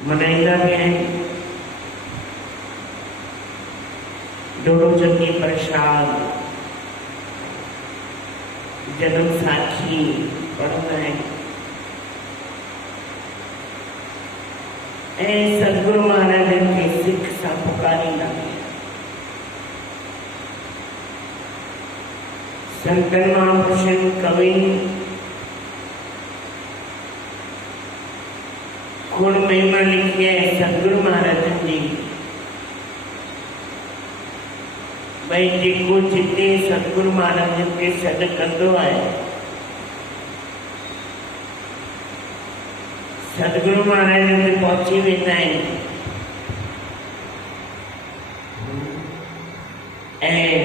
मनाइंदा भी है। डोडो चटनी प्रसाद जन्म साखी पढ़ना है। सदगुरु महाराज के सिख सा पुकारी लगे। संतन महापुरुषन कवि गुण महिमा लिखी है सदगुरु महाराज जी। भाई जिको जितने सदगुरु महाराज जी के सद कंदो है, सदगुरु महाराज जी पहुंची वेंदा आहिनि ऐं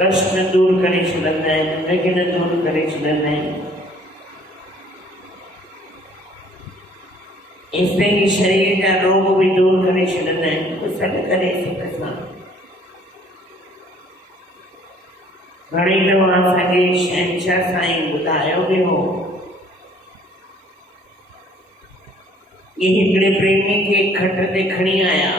कष्ट दूर करे छॾंदा आहिनि, विघ्न दूर करे छॾंदा आहिनि। इसलिए कि शरीर जा रोग भी दूर करे छॾंदा आहिनि। कुझु सॾु करे सिक सां घणी दफ़ा असांखे शहंशाह साईं ॿुधायो बि हो कि हिकिड़े प्रेमी खे खट ते खणी आया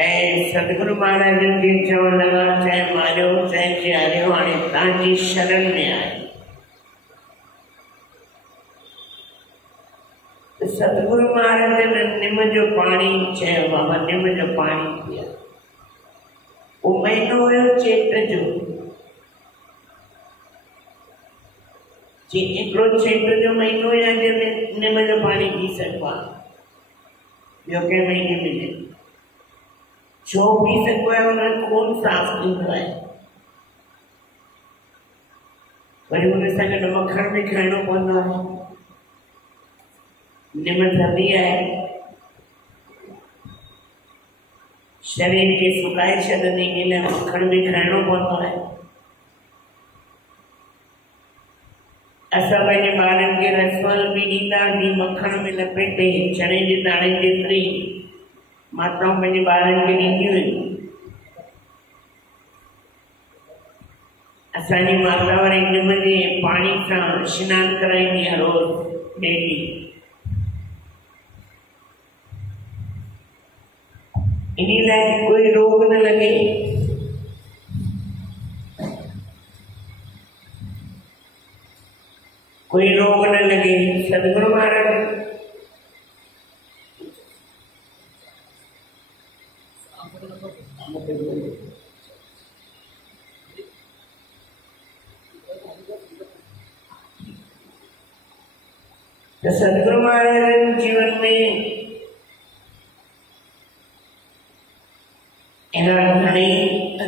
ऐं सतगुरु महाराज खे चवण लॻा, चाहे मारियो चाहे जीआरियो, हाणे तव्हांजी शरण में आहे। सतगुरु महाराज ने निम जो पानी चयो, बाबा निम जो पानी पिया। वो महीनो हुयो चेट जो, हिकिड़ो चेट जो महीनो हुयो जंहिंमें निम जो पानी पी सघिबो आहे, ॿियो कंहिं महीने में न। छो पी सघिबो आहे? हुन खून साफ़ थींदो आहे। वरी हुन सां गॾु मखण बि खाइणो पवंदो आहे। निम थधी आहे, शरीर के सुकाए छॾंदी, इन लाइ मखण बि खाइणो पवंदो आहे। असां पंहिंजे ॿारनि खे रसमल बि ॾींदासीं, मखण में लपेटे चणे जे दाणे जेतिरी माताऊं पंहिंजे ॿारनि खे ॾींदियूं आहिनि। असांजी माता वरी निम जे पाणी सां सनानु कराईंदी आहे रोज़ डेली। इन लाइ कोई रोग न लगे। कोई रोग न लगे। सदगुरु महाराज तो सदगुरु महाराज जीवन में घणे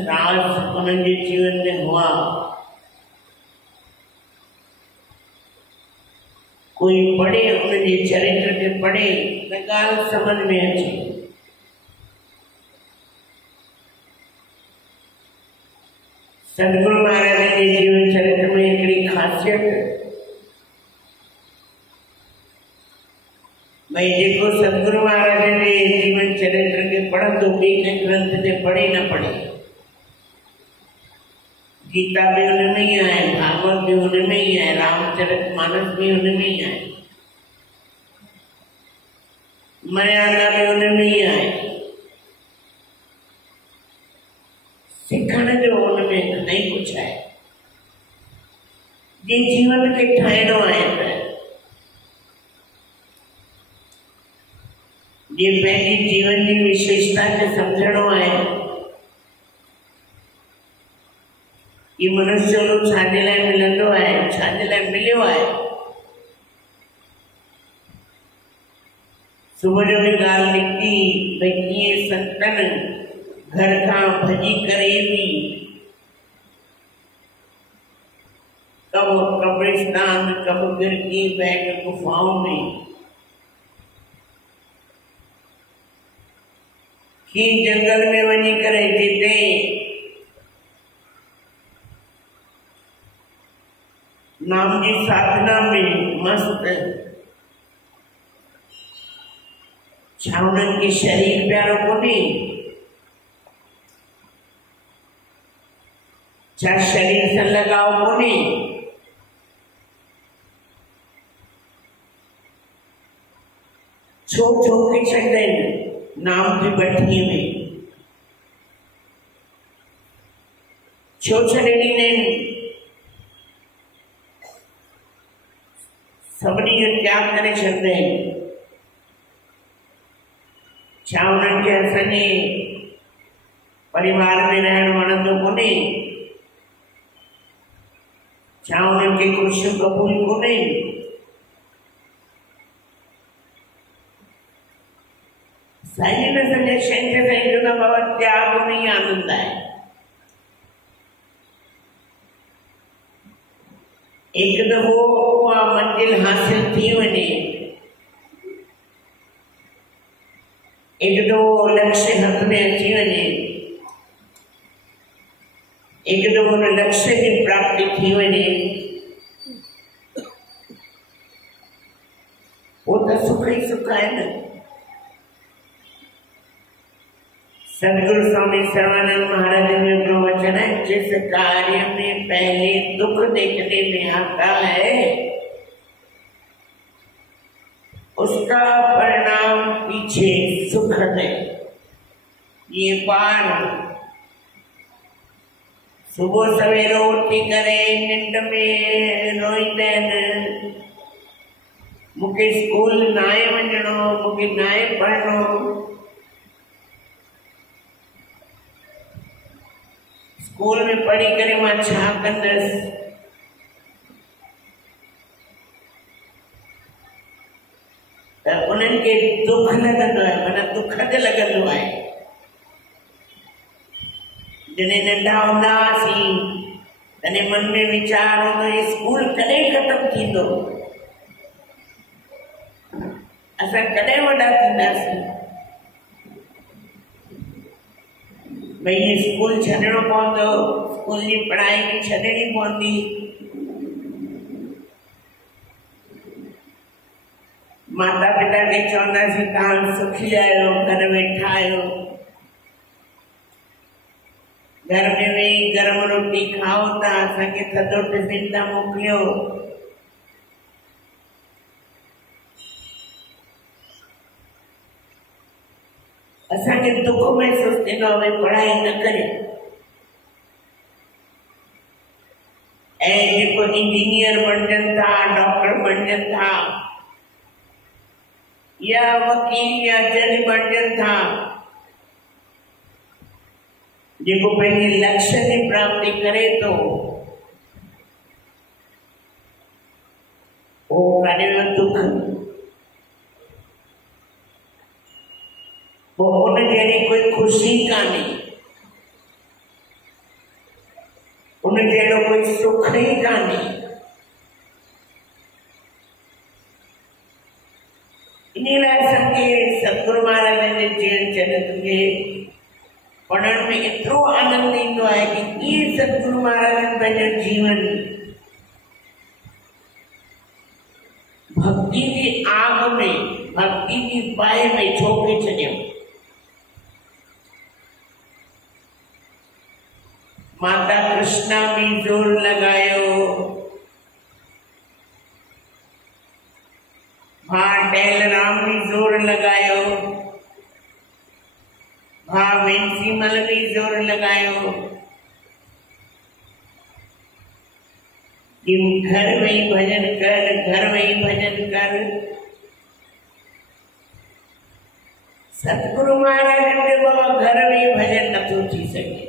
राज उनके जीवन में हुआ। कोई पढ़े उनके चरित्र के पढ़े त ॻाल्हि समझ में अचे। सदगुरु महाराज के जीवन चरित्र में हिकिड़ी ख़ासियत, भाई जेको सदगुरु महाराज के जीवन चरित्र के पढ़ंदो ॿिए कंहिं ग्रंथ ते पढ़े न पढ़े। गीता भी उनमें ही है, भागवत भी उनमें ही है, रामचरितमानस भी उनमें ही है, मर्यादा भी उनमें ही है। सिखण जो उनमें नहीं कुछ है। जे जीवन के ठाहिणो आहे, ये पंहिंजी जीवन की विशेषता के समझणो है। ये मनुष्य रूप छाजे लाइ मिलंदो है, छाजे लाइ मिलियो है। सुबह जो भी ॻाल्हि निकिती भई कीअं संतन घर खां भॼी करे भी कब कब्रिस्तान, कब गिरकी बैठ गुफाओं में, कि जंगल में वही करे जिते नाम की साधना में मस्त छावनन की शरीर प्यारो कोनी, छा शरीर से लगाओ कोनी, छो छो के छॾंदा आहिनि नाम जी भठीअ में, छो छॾे ॾींदा आहिनि, सभिनी जो त्याग करे छॾंदा आहिनि। छा उन्हनि खे असांजे परिवार में रहणु वणंदो कोन्हे? छा उन्हनि खे ख़ुशियूं क़बूल कोन्हे? साईं ने संजय शंकर साईं जो नाम बाबा त्याग में ही आनंद है। एक दफ़ो उहा मंजिल हासिल थी वञे, एक दफ़ो लक्ष्य हथ में अची वञे, एक दफ़ो उन लक्ष्य की प्राप्ति थी वञे, वो तो सुख ही सुख है न। सदगुरु स्वामी सर्वानंद महाराज में प्रवचन है, जिस कार्य में पहले दुख देखने में आता है उसका परिणाम पीछे सुख है। ये पार सुबह सवेरे उठी करे निंड में रोईंदा आहिनि, मूंखे स्कूल नाहे वञिणो, मूंखे नाहे पढ़णो, स्कूल में पढ़ी करे मां छा कंदसि। त उन्हनि खे दुख लॻंदो आहे, माना दुखद लॻंदो आहे। जॾहिं नंढा हूंदा हुआसीं तॾहिं मन में वीचार हूंदो हुयो स्कूल कॾहिं ख़तमु थींदो, असां कॾहिं वॾा थींदासीं। भई स्कूल छॾणो पवंदो, स्कूल जी पढ़ाई बि छॾणी पवंदी। माता पिता खे चवंदासीं तव्हां सुखी आहियो, घर वेठा आहियो, घर में वेही गरम रोटी खाओ था, असांखे थधो टिफिन था मोकिलियो। असांखे दुख महसूस थींदो आहे पढ़ाई न करे। ऐं जेको इंजीनियर बणजनि था, डॉक्टर बणजनि था, या वकील या जज बणजनि था, जेको पंहिंजे लक्ष्य की प्राप्ति करे तो वो काॾे वियो दुख, वो उन जहिड़ी कोई खुशी कान्हे, उन जहिड़ो कोई सुख ही कान्हे। इन लाइ असांखे सतगुरु महाराज जे जीवन चरित्र खे पढ़ण में एतिरो आनंद ईंदो आहे कि कीअं सतगुरु महाराज पंहिंजो जीवन भक्ति की आग में, भक्ति की बाहि में झोके छॾियो। माता कृष्णा भी जोर लगायो, भाउ टेलराम भी जोर लगायो, भाउ वेंसीमल भी जोर लगायो कि घर में ही भजन कर, घर में ही भजन कर। सतगुरु महाराज के बाबा घर में ही भजन नथो थी सके।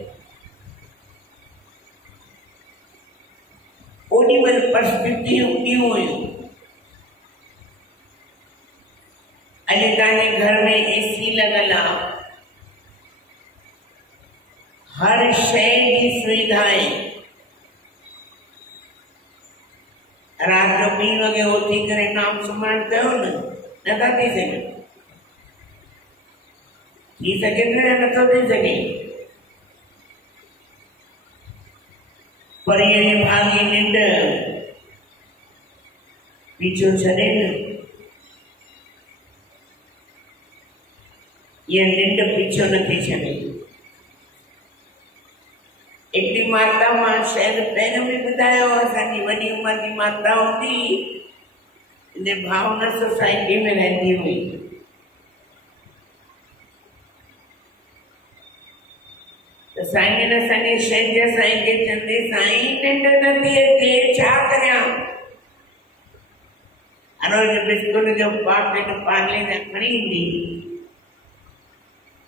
ओडी वरी परिस्थिति ॿियूं हुयूं। अॼु तव्हांजे घर में एसी लॻल आहे, हर शइ जी सुविधा आहे। रात जो 2 वगे उथी करे नाम सुमरण कयो न, नथा थी सघे, थी सघे न नथो थी सघे। परीअ जी भागी निंड पीछो छॾे न, ये निंड पीछो नथी छॾे। हिकिड़ी माता, मां शायदि पहिरियों बि ॿुधायो, असांजी वॾी उमिरि जी माता हूंदी, भावना सोसाइटी में रहंदी हुई। साईं ने असांजे शहर साईं खे चवंदे साईं निंड नथी अचे छा करियां। रोज बिस्कुट जो पाकेट पार्ले जा खणी ईंदी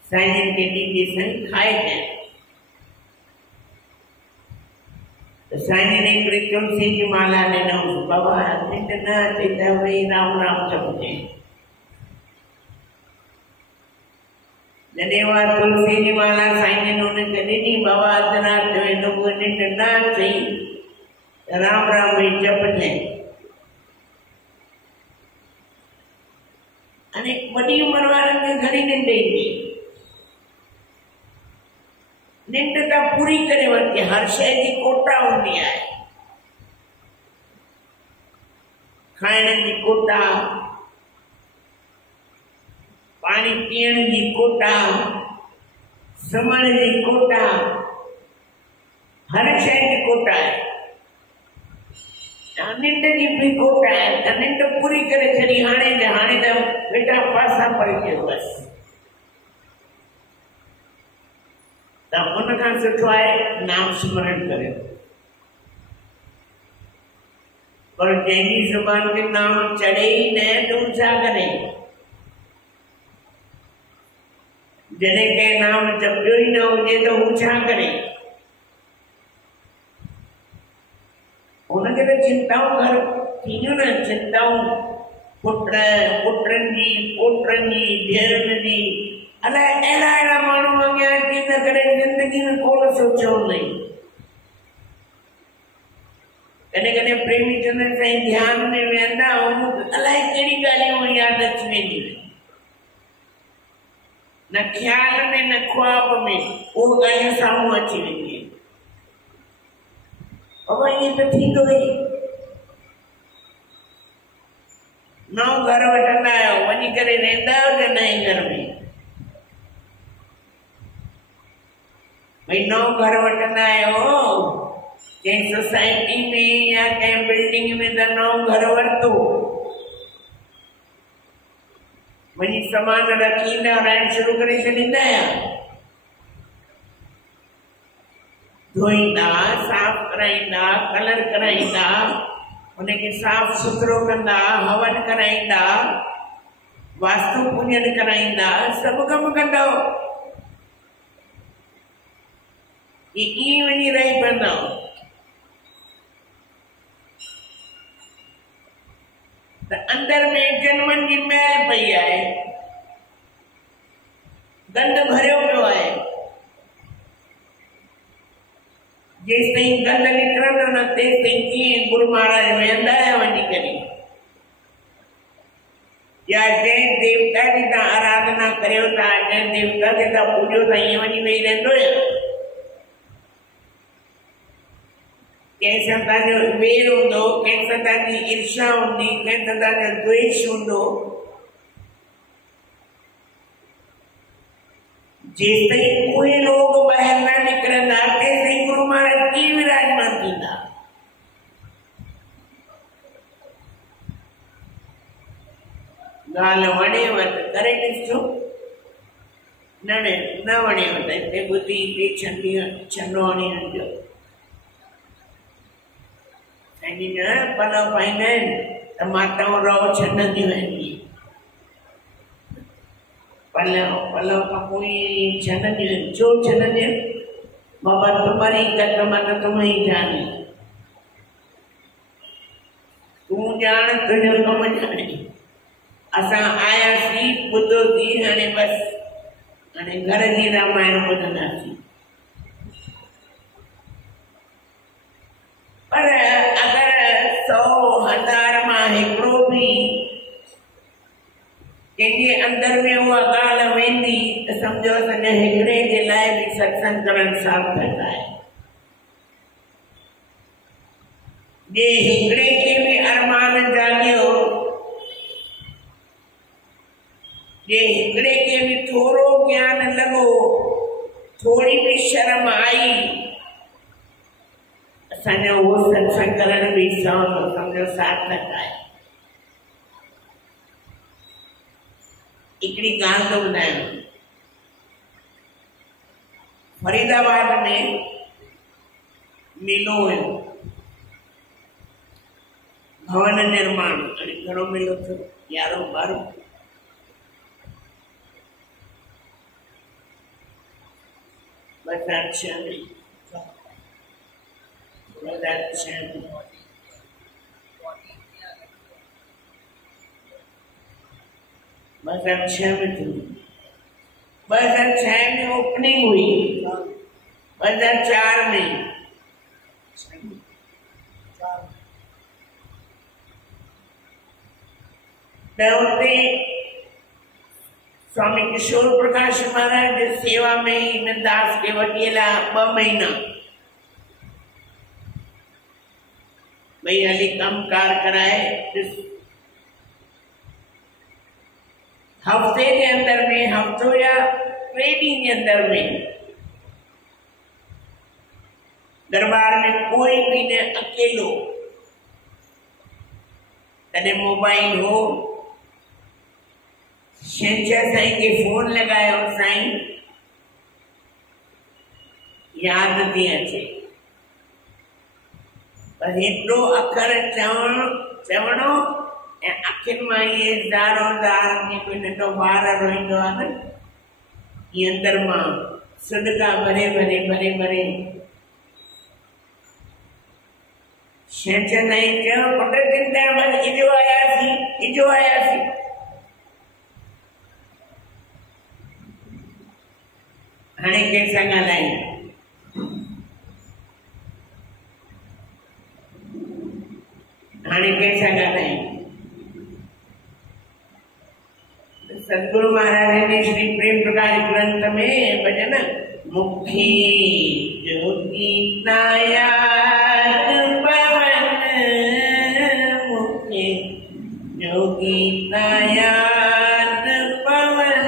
साईं खे ॾींदी साईं खाए जाए। साईं ने हिकिड़ी तुलसी जी माला ॾिनऊं बाबा निंड न अचे त वेही राम राम जपजे। जॾहिं उहा तुलसी जी माला साईं ने हुनखे ॾिनी बाबा अधु राति जो हिन निंड न अचई राम राम वेही जपजे। अने वॾी उमिरि वारनि खे घणी निंड ईंदी। निंड त पूरी करे वरिती। हर शइ जी कोटा हूंदी आहे। खाइण जी कोटा, पानी पीअण जी कोटा, सुम्हण जी कोटा, हर शइ जी कोटा आहे। निंड जी बि कोटा आहे त निंड पूरी करे छॾी। हाणे त बेटा पासा पढ़ी बसि। त उन खां सुठो आहे नाम स्मरण करियो। पर जंहिंजी ज़ुबान ते नाम चढ़े ई न त हू छा करे। जॾहिं कंहिं नाम जपियो ई न हुजे त हू छा करे। हुनखे त चिंताऊं कर थींदियूं न। चिंताऊं पुटनि जी पोटनि जी धीअरुनि जी। अलाए अहिड़ा माण्हू अॻियां अची न करे ज़िंदगी में कोन सोचियो हुंदई। कॾहिं कॾहिं प्रेमी चवंदा साईं ध्यान में वेहंदा अलाए कहिड़ी ॻाल्हियूं यादि अची वेंदियूं। न ख्याल में न ख्वाब में उहे ॻाल्हियूं साम्हूं अची वेंदियूं। बाबा ईअं त थींदो ई। नओं घर वठंदा आहियो वञी करे रहंदा आहियो त नए घर में। भई नओं घर वठंदा आहियो कंहिं सोसाइटी में या कंहिं बिल्डिंग में त नओं घर वरितो वञी सामान रखींदा रहण शुरू करे छॾींदा आहियां। धोईंदा साफ़ कराईंदा कलर कराईंदा उनखे साफ़ सुथरो कंदा हवन कराईंदा वास्तु पूजन कराईंदा सभु कम कंदा। ईअं वञी रही पवंदा। त अंदर में जन्मनि जी महल पई आहे। गंद भरियो पियो आहे। जेसि ताईं गंद निकिरंदो न तेसि ताईं कीअं गुरु महाराज वेहंदा आहियो वञी करे। या जंहिं देवता जी तव्हां आराधना करियो था जंहिं देवता खे तव्हां पूॼो था ईअं वञी वेही रहंदो या। कंहिं सां तव्हांजो वेर हूंदो कंहिं सां तव्हांजी ईर्षा हूंदी कंहिं सां तव्हांजो द्वेष हूंदो। जेसि ताईं उहे लोग ॿाहिरि न निकिरंदा तेसि ताईं गुरु महाराज कीअं विराजमान थींदा। ॻाल्हि वणेव त करे ॾिसजो न वणेव त हिते ॿुधी हिते छंडो हणी वञिजो। पलव पाईंदा आहिनि त माताऊं रओ छॾंदियूं आहिनि। पलव खां पोइ छॾंदियूं आहिनि। छो छॾंदियूं आहिनि? बाबा तुम्हारी कदमत तुम्हें जाने। तूं ॼाण तुंहिंजो कमु ॼाणे। असां आयासीं ॿुधोसीं हाणे बसि हाणे घर जी रामायण ॿुधंदासीं। पर अगरि 100,000 मां हिकिड़ो बि कंहिंजे अंदर में उहा ॻाल्हि वेंदी त सम्झो असांजे हिकिड़े जे लाइ बि सत्संग करणु सार्थक आहे। जे हिकिड़े खे बि अरमान जाॻियो जे हिकिड़े खे बि थोरो ज्ञान लॻो थोरी बि शर्म आई असांजो उहो सत्संग करण बि सम्झो सार्थक आहे। हिकिड़ी ॻाल्हि थो ॿुधायां। फरीदाबाद में मेलो हुयो, भवन निर्माण घणो मेलो थियो 11-12 2006 में 2006 में थी। 2006 में ओपनिंग हुई, 2004 में स्वामी किशोर प्रकाश महाराज जी सेवा में इन दास के वटीला 2 महीना भई हली कम कार कराए। हफ्ते के अंदर में, हफ्तों या 3 दिन के अंदर में दरबार में कोई भी ने अकेलो तने मोबाइल हो शहंशाह साईं के फोन लगाए और साईं याद थी अचे पर हेतिरो अखर चवणो ऐं अखियुनि मां इहे ज़ारो ज़ार जीअं कोई नंढो ॿार रोईंदो आहे न, ईअं अंदर मां सदका भरे भरे भरे भरे शहंशाह साईं चयो पुट चिंता मत, इजो आयासीं इजो आयासीं। हाणे कंहिंसां ॻाल्हायूं, हाणे कंहिंसां ॻाल्हायूं। सतगुरु महाराज ने श्री प्रेम प्रकाश ग्रंथ में भजन मुखी जोगी नायाद पवन, मुखी जोगी नायाद पवन,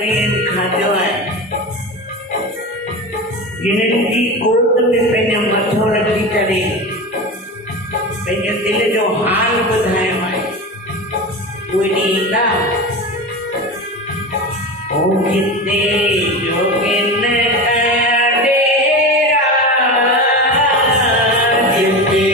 ॾींहंनि खां जो आहे जिन्हनि जी गोद में पंहिंजो मथो रखी करे पंहिंजे दिल जो हाल ॿुधायो आहे उहे ॾींहं ईंदा ओ जिते जोगिन कया डेरा जिते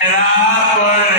And I